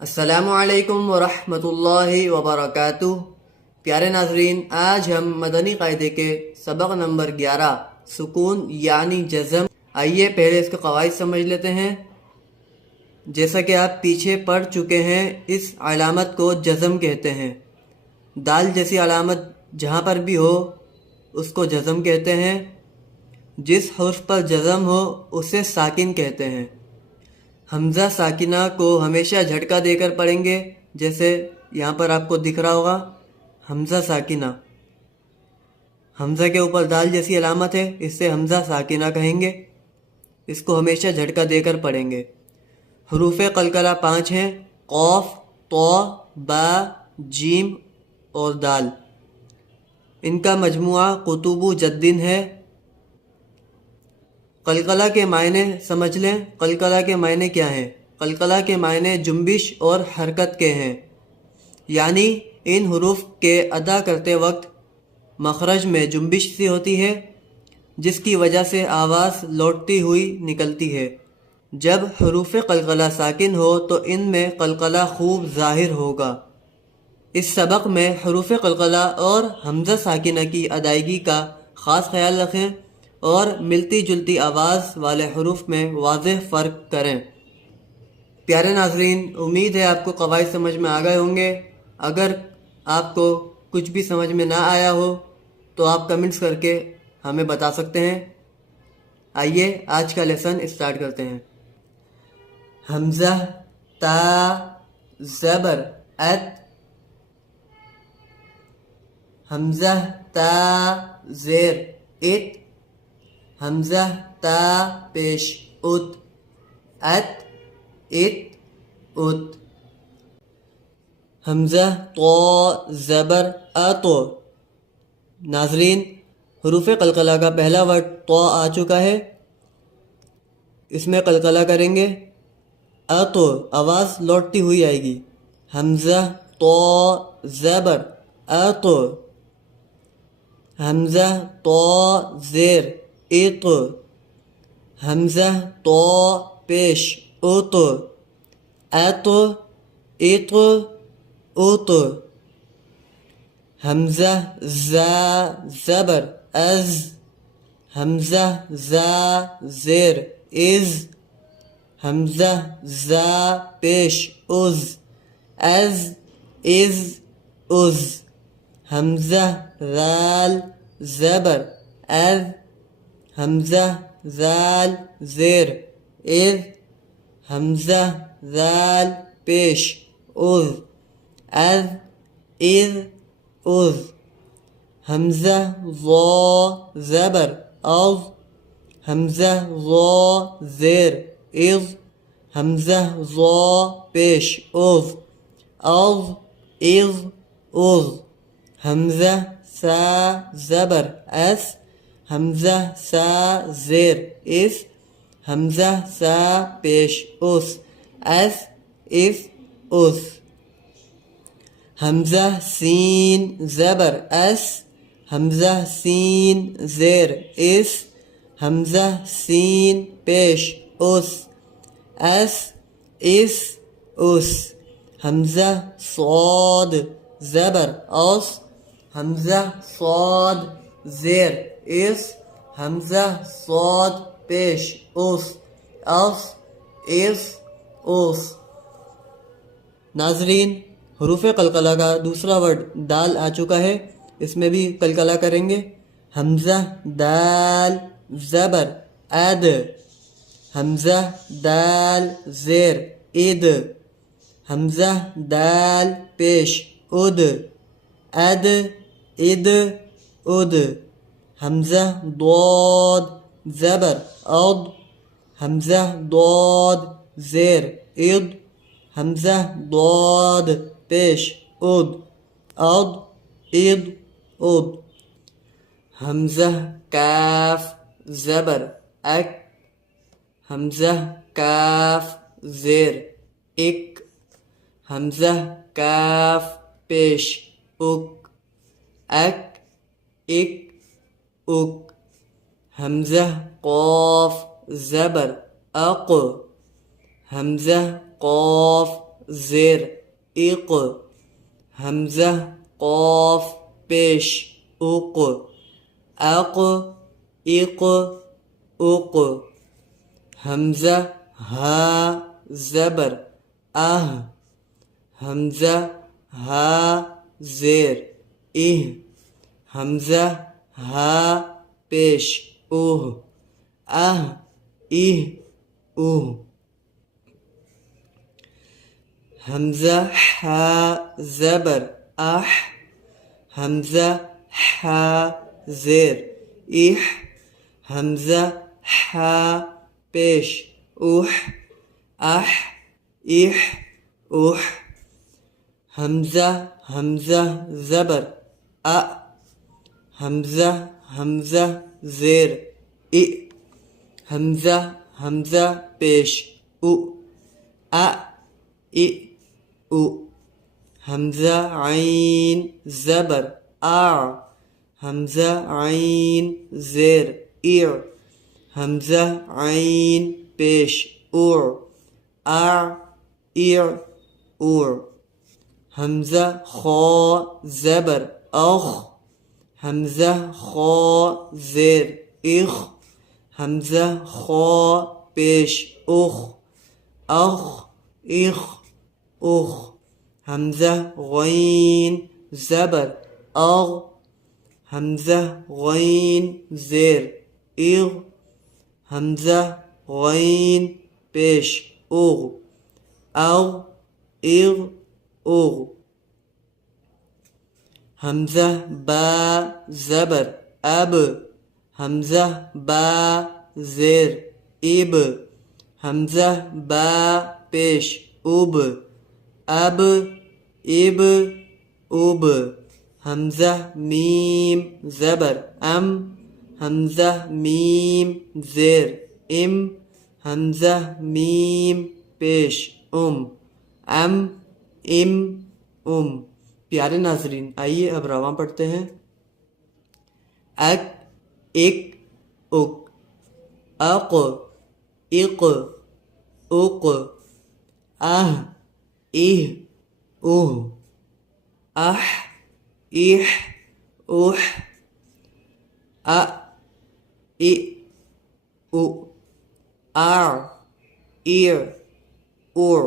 السلام علیکم ورحمۃ اللہ وبرکاتہ۔ پیارے ناظرین، آج ہم مدنی قاعدے کے سبق نمبر 11 سکون یعنی جزم، آئیے پہلے اس کے قواعد سمجھ لیتے ہیں۔ جیسا کہ آپ پیچھے پڑھ چکے ہیں، اس علامت کو جزم کہتے ہیں۔ دال جیسی علامت جہاں پر بھی ہو اس کو جزم کہتے ہیں۔ جس حرف پر جزم ہو اسے ساکن کہتے ہیں۔ حمزہ ساکنہ کو ہمیشہ جھٹکا دے کر پڑھیں گے، جیسے یہاں پر آپ کو دکھ رہا ہوگا حمزہ ساکنہ۔ حمزہ کے اوپر دال جیسی علامت ہے، اس سے حمزہ ساکنہ کہیں گے۔ اس کو ہمیشہ جھٹکا دے کر پڑھیں گے۔ حروف قلقلہ 5 ہیں: قاف، طا، با، جیم اور دال۔ ان کا مجموعہ قطب جدن ہے۔ قلقلہ کے معنی سمجھ لیں۔ قلقلہ کے معنی کیا ہیں؟ قلقلہ کے معنی جنبش اور حرکت کے ہیں، یعنی ان حروف کے ادا کرتے وقت مخرج میں جنبش سی ہوتی ہے، جس کی وجہ سے آواز لوٹتی ہوئی نکلتی ہے۔ جب حروف قلقلہ ساکن ہو تو ان میں قلقلہ خوب ظاہر ہوگا۔ اس سبق میں حروف قلقلہ اور حمزہ ساکنہ کی ادائیگی کا خاص خیال رکھیں اور ملتی جلتی آواز والے حروف میں واضح فرق کریں۔ پیارے ناظرین، امید ہے آپ کو قواعد سمجھ میں آ گئے ہوں گے۔ اگر آپ کو کچھ بھی سمجھ میں نہ آیا ہو تو آپ کمنٹس کر کے ہمیں بتا سکتے ہیں۔ آئیے آج کا لیسن اسٹارٹ کرتے ہیں۔ حمزہ تا زبر ات، حمزہ تا زیر ات، حمزہ تا پیش ات، ات ات ات۔ حمزہ طا زبر اتو۔ ناظرین، حروف قلقلہ کا پہلا ورڈ طا آ چکا ہے، اس میں قلقلہ کریں گے۔ اتو آواز لوٹتی ہوئی آئے گی۔ حمزہ طا زبر اتو، حمزہ طا زیر ات، حمزہ طا پیش ات، ات ات ات۔ حمزہ زا زبر از، حمزہ زا زیر از، حمزہ زا پیش از، از از از۔ حمزہ ذال زبر اذ، حمزہ ذال زیر اذ، حمزہ ذال پیش اذ، اذ اذ اذ۔ حمزہ ظا زبر اظ، حمزہ ظا زیر اظ، حمزہ ظا پیش اظ، اظ اظ اظ۔ حمزہ سا زبر اس، حمزہ سا زیر اس، حمزہ سا پیش اس، اس اس اس۔ حمزہ سین زبر اس، حمزہ سین زیر اس، حمزہ سین پیش اس، اس اس اس۔ حمزہ صاد زبر اس، حمزہ صاد زیر اس، حمزہ صاد پیش اس، اس اس اس۔ ناظرین، حروف قلقلہ کا دوسرا ورڈ دال آ چکا ہے، اس میں بھی قلقلہ کریں گے۔ حمزہ دال زبر اد، حمزہ دال زیر اد، حمزہ دال پیش اد، اد اد اد۔ حمزہ ضاد زبر اض، حمزہ ضاد زیر اض، حمزہ ضاد پیش اض، اض اض اض۔ حمزہ کاف زبر اک، حمزہ کاف زیر اک، حمزہ کاف پیش اک، اک اک اک۔ حمزہ قاف زبر اق، حمزہ قاف زیر اق حمزہ قاف پیش اق اق اق اق حمزہ ہا زبر حمزہ ہا زیر حمزہ ہا پیش حمزہ ہا زبر حمزہ ہا زیر حمزہ ہا پیش حمزہ زبر حمزہ زیر حمزہ پیش حمزہ عین زبر حمزہ عین زیر حمزہ عین پیش حمزہ خا زبر حمزہ خا زیر حمزہ خا پیش حمزہ غین زبر حمزہ غین زیر حمزہ غین پیش حمزہ با زبر حمزہ با زیر حمزہ با پیش حمزہ میم زبر حمزہ میم زیر حمزہ میم پیش پیارے ناظرین آئیے اب رواں پڑھتے ہیں اک اک اک اق اق اق اہ اوہ اح اح اوح ا او ار اور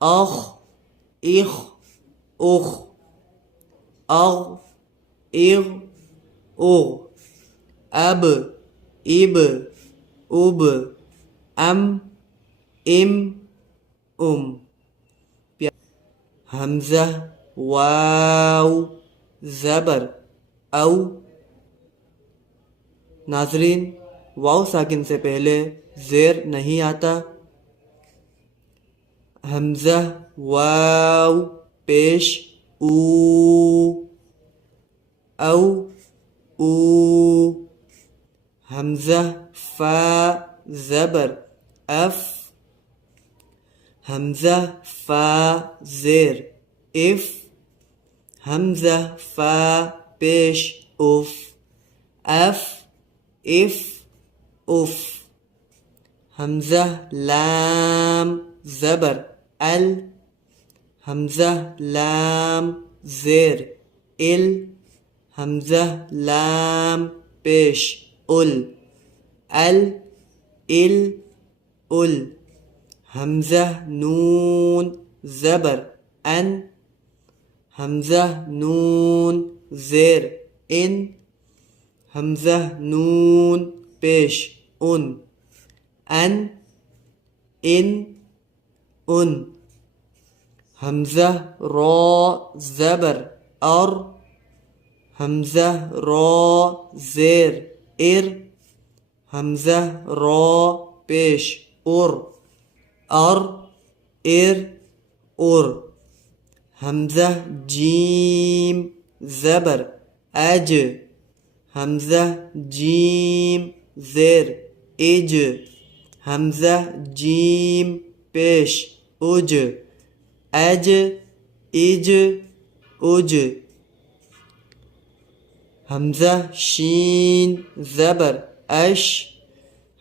اخ اخ اخ اغ اغ اغ اب اب ام حمزہ واو زبر او ناظرین واو ساکن سے پہلے زیر نہیں آتا حمزہ واو پیش او حمزہ فا زبر حمزہ فا زیر حمزہ فا پیش اف حمزہ لام زبر حمزہ لام زیر حمزہ لام پیش حمزہ نون زبر حمزہ نون زیر حمزہ نون پیش حمزہ را زبر حمزہ را زیر حمزہ را پیش حمزہ جیم زبر حمزہ جیم زیر حمزہ جیم پیش حمزہ شین زبر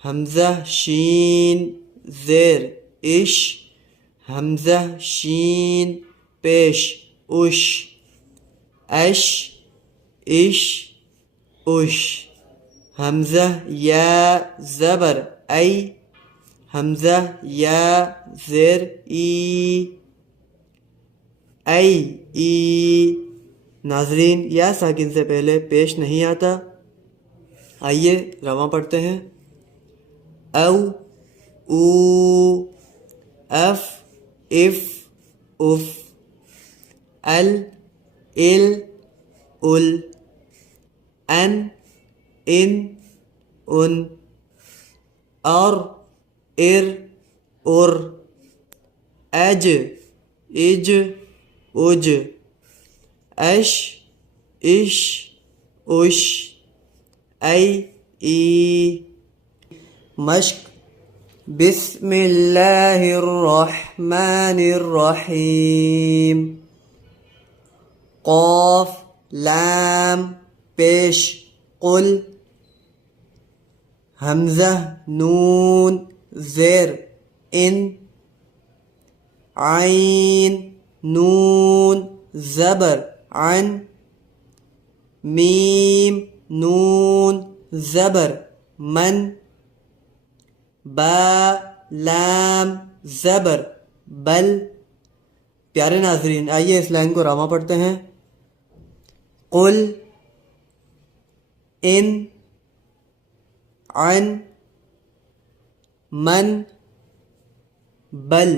حمزہ شین زیر حمزہ شین پیش اش اش اش اش حمزہ یا زبر ای حمزہ یا زیر ای ای ناظرین یا ساکن سے پہلے پیش نہیں آتا. آئیے رواں پڑھتے ہیں. او او اف اف اف ال ال ال ان ان ار ار ار اج اج اج اش اش اش ای ای مشق. بسم اللہ الرحمن الرحیم قاف لام پیش قل حمزہ نون زیر ان عین نون زبر عن میم نون زبر من با لام زبر بل. پیارے ناظرین آئیے اس لائن کو رواں پڑھتے ہیں. قل ان عن من بل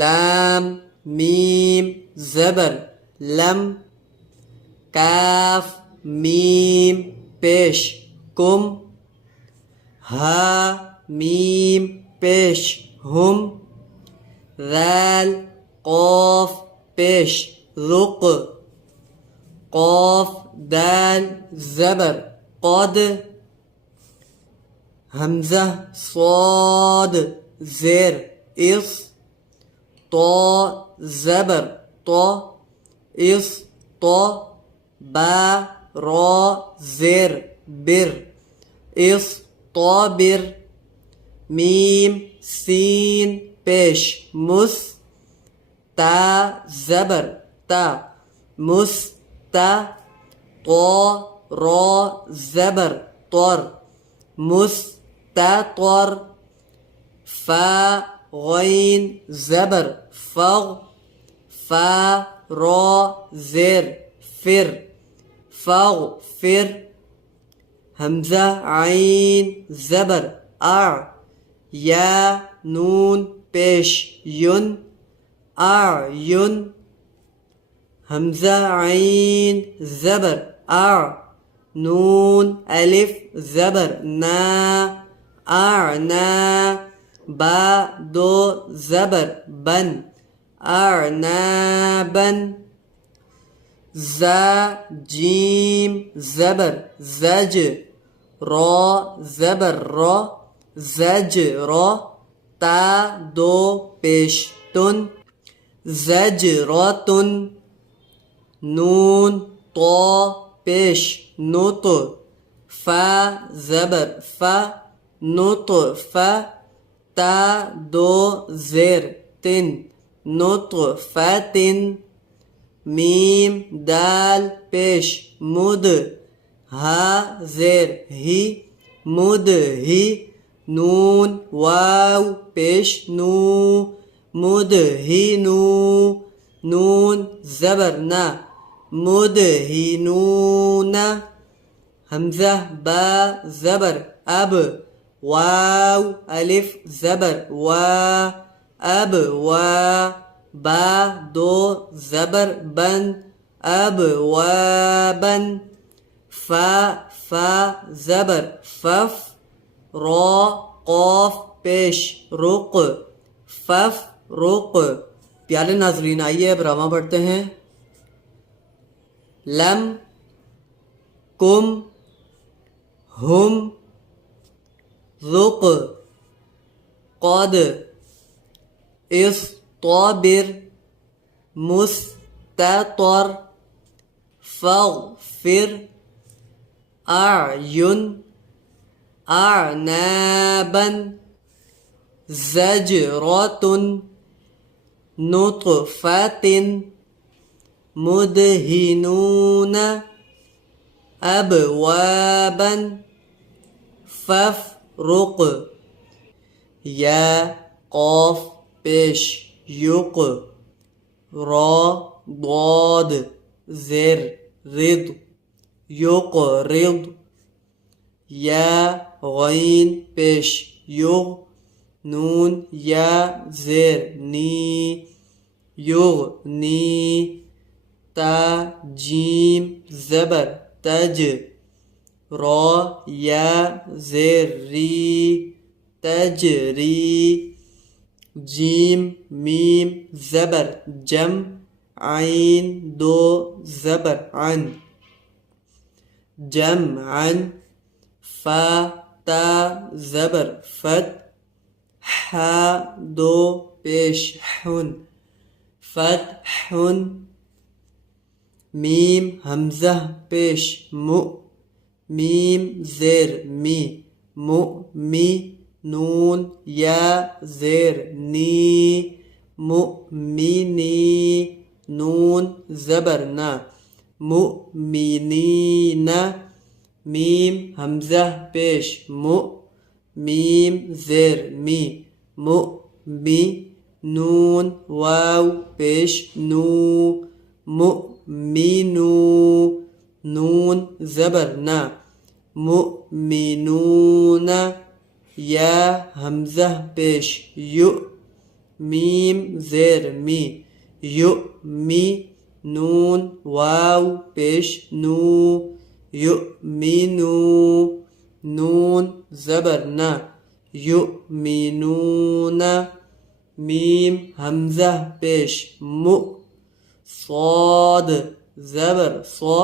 لام میم زبر لم کاف میم پیش کم ہا میم پیش ہم ذال قاف پیش رق قاف دال زبر قد حمزہ صاد زیر اس طا زبر طا اس طا با را زیر بر اس طابر میم سین پیش مس تا زبر تا مس تا طا را زبر طر مستطر فا غین زبر فغ فا را زیر فر فغفر حمزہ عین زبر یا نون پیش یون اعین حمزہ عین زبر نون الف زبر نا اعنا با دو زبر بن اعنابا زا جیم زبر زج را زبر را زج را تا دو پیش تن زجراتن نون طا پیش نط فا زبر فا نطف تا دو زیر تن نطفة میم دال پیش مد ہا زیر ہی مد ہی نون واو پیش نو مد ہی نون زبر نا مد ہی نون حمزہ با زبر اب واو الف زبر وا اب وا با دو زبر بن اب وابن فا زبر فف را قاف پیش رق فف رق. پیارے ناظرین آئیے اب رواں پڑھتے ہیں. لم کم ہم ذق قد اصطبر مستطر فاغفر اعین اعنابا زجرة نطفة مدهنون أبوابا فافرق یا قاف پیش یق را ضاد زر رض یقرض یا غین پیش یغ نون یا زر نی یغنی تا جیم زبر تج را یا زر ری تجری جیم میم زبر جم عین دو زبر عن جمعا فا تا زبر فت حا دو پیش حن فتح میم حمزہ پیش مؤ میم زیر می مؤمی نون یا زیر نی مؤمنی نون زبر نا مؤمنین میم حمزہ پیش مؤ میم زیر می مؤمی نون واو پیش نو مؤمنو نون زبر نا مؤمنون یا حمزہ پیش یو میم زیر می یؤمی نون واو پیش نو یؤمنو نون زبر نا یؤمنون میم حمزہ پیش مؤ صاد زبر صا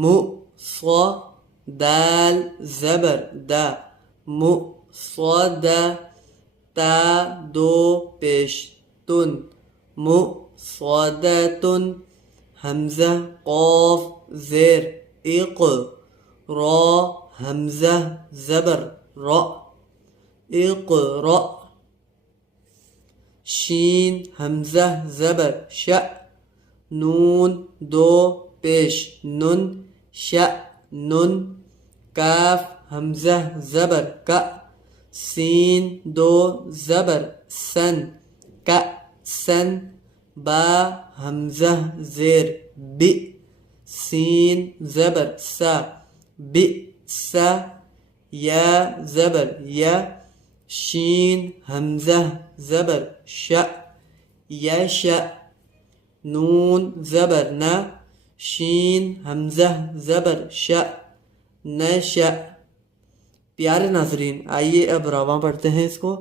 مؤ صا دال زبر دا مؤ صاد تا دو پیش تن مؤ صادتن حمزہ قاف زیر اق را حمزہ زبر را اقرأ شین حمزہ زبر شأ نون دو پیش نن شأنن کاف حمزہ زبر کا سین دو زبر سن کأسن با حمزہ زیر بی سین زبر سا بئس یا زبر یا شین حمزہ زبر شأ یشأ نون زبر نا شین حمزہ زبر شأ نشأ پیارے ناظرین آئیے اب رواں پڑھتے ہیں اس کو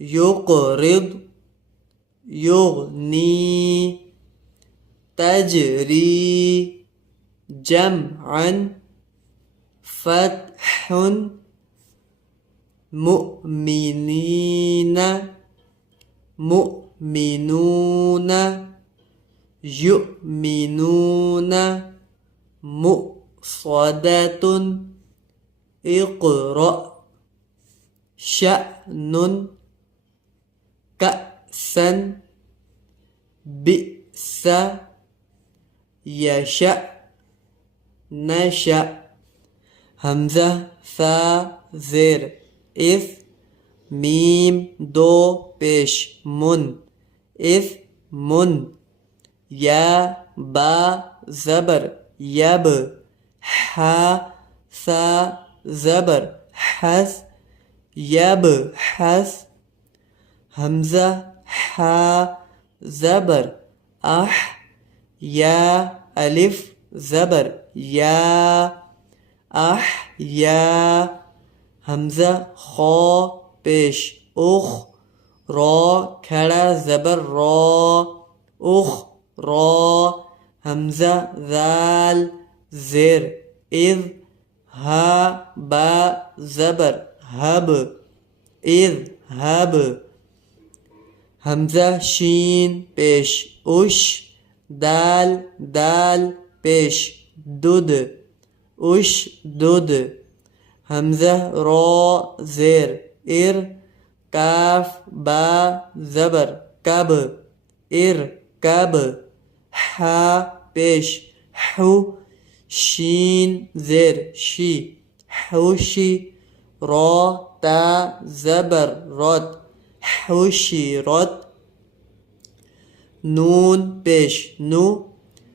یقرض یغنی تجری جمعا فتح مؤمنین مؤمنون یؤمنون مؤصدة اقرأ شأن كأسا بئس يشأ نشأ حمزہ ثا زیر اف میم دو پیش من اف من یا با زبر یب حا ثا زبر حس یب حس حمزہ حا زبر اح یا الف زبر یا اح یا حمزہ خا پیش اخ را کھڑا زبر را اخ را حمزہ ذال زیر اذ ہا با زبر ہب اذ ہب حمزہ شین پیش اش دال دال پیش دد اش دد حمزہ را زیر ار کاف با زبر کب ار کب حا پیش حو شین زیر شی حوشی را تا زبر رد حوشی رد نون پیش نو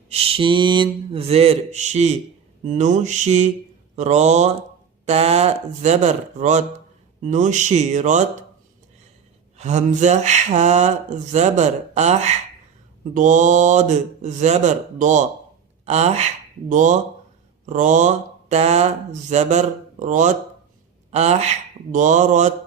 شین زیر شی نوشی را تا زبر رد نوشی رد همزه حا زبر اح ضاد زبر ضا اح ضا را تا زبر رد اح ضارت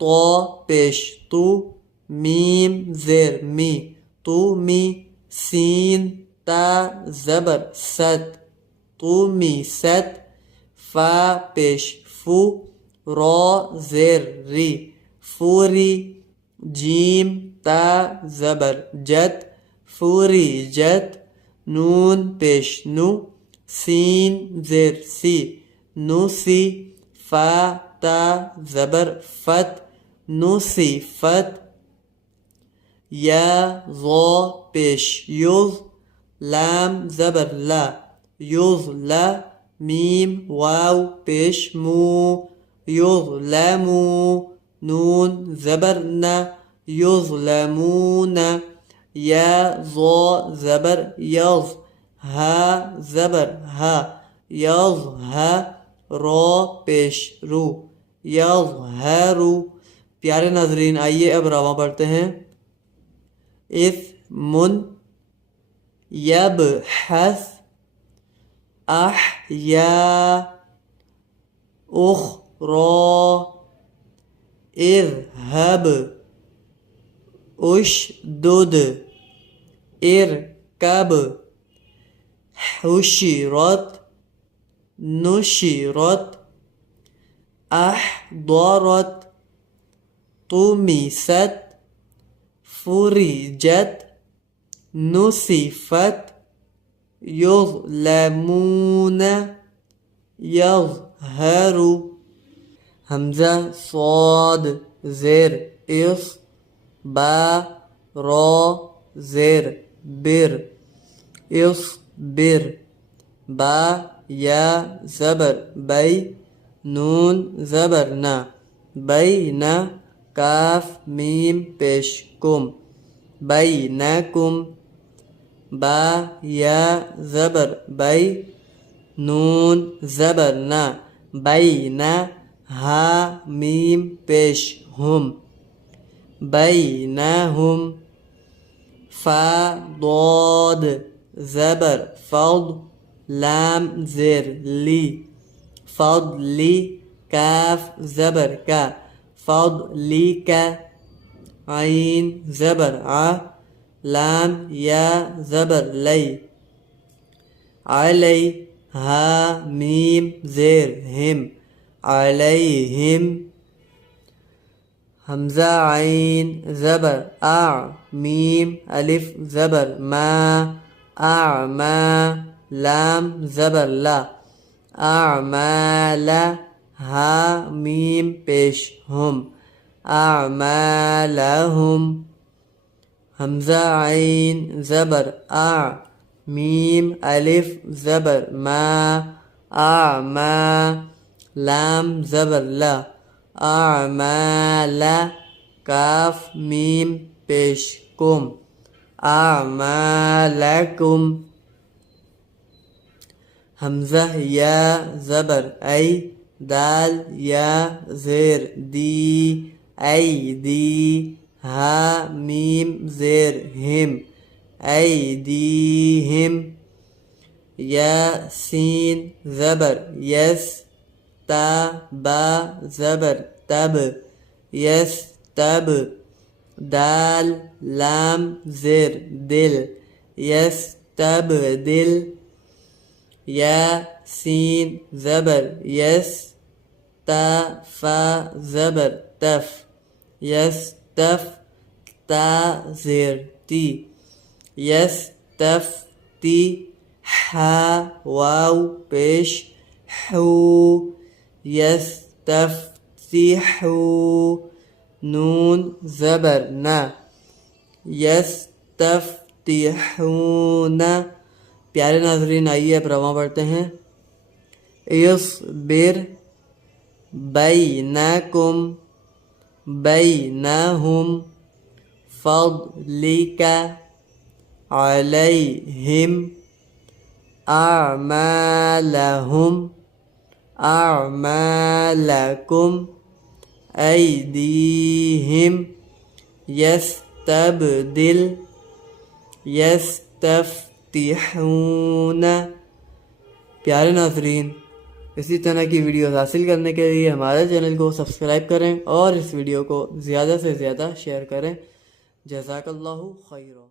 طا پیش تو میم زیر می تو می سین تا زبر ست تو می ست فا پیش فو را زیر ری فوری جیم تا زبر جد فوری جد نون پیش نو سین زیر سی نوسی فا تا زبر فت نوسی فت یا ضا پیش یوز لام زبر لا یوز لا میم واو پیش مو یظلمو نون زبر نا یظلمون یا ضا زبر یظ ها زبر ها یظ ها را پیش رو یظہرو پیارے ناظرین آئیے اب رواں پڑھتے ہیں اثم یبحث احیا اخرى اذهب اشدد اركب حشرت نشرت احضرت طمست فرجت نصفت يظلمون يظهر حمزہ صاد زیر اس با را زیر بر اصبر با یا زبر بی نون زبر نا بینا کاف میم پیش کم بینکم با یا زبر بی نون زبر نا بینا ہا میم پیش ہم بینہم فا ضاد زبر فض لام زیر لی فضلی کاف زبر کا فضلی کا عین زبر ع لام یا زبر لی علی ہا میم زیر ہم علیہم حمزہ عین زبر اع میم الف زبر ما اعما لام زبر لا اعمال ہا میم پیش ہم اعمالہم حمزہ عین زبر اع میم الف زبر ما اعما لام زبر لا اعمال کاف میم پیش کم اعمالکم حمزہ یا زبر ای دال یا زیر دی ای دی ہا میم زیر ہم ایدیہم یا سین زبر یس تا با زبر تب یس تب دال لام زیر دل یس تب دل یا سین زبر یس تا فا زبر تف یس تف تا زیر تی یس تف تی حا واو پیش حو یس تف نون زبر نا، یستفتحون. پیارے ناظرین آئیے اب رواں پڑھتے ہیں. اصبر بینکم بینہم فضلک علیہم اعمالہم اعمالکم ایدیہم یستبدل یستفتحون. پیارے ناظرین اسی طرح کی ویڈیوز حاصل کرنے کے لیے ہمارے چینل کو سبسکرائب کریں اور اس ویڈیو کو زیادہ سے زیادہ شیئر کریں. جزاک اللہ خیر.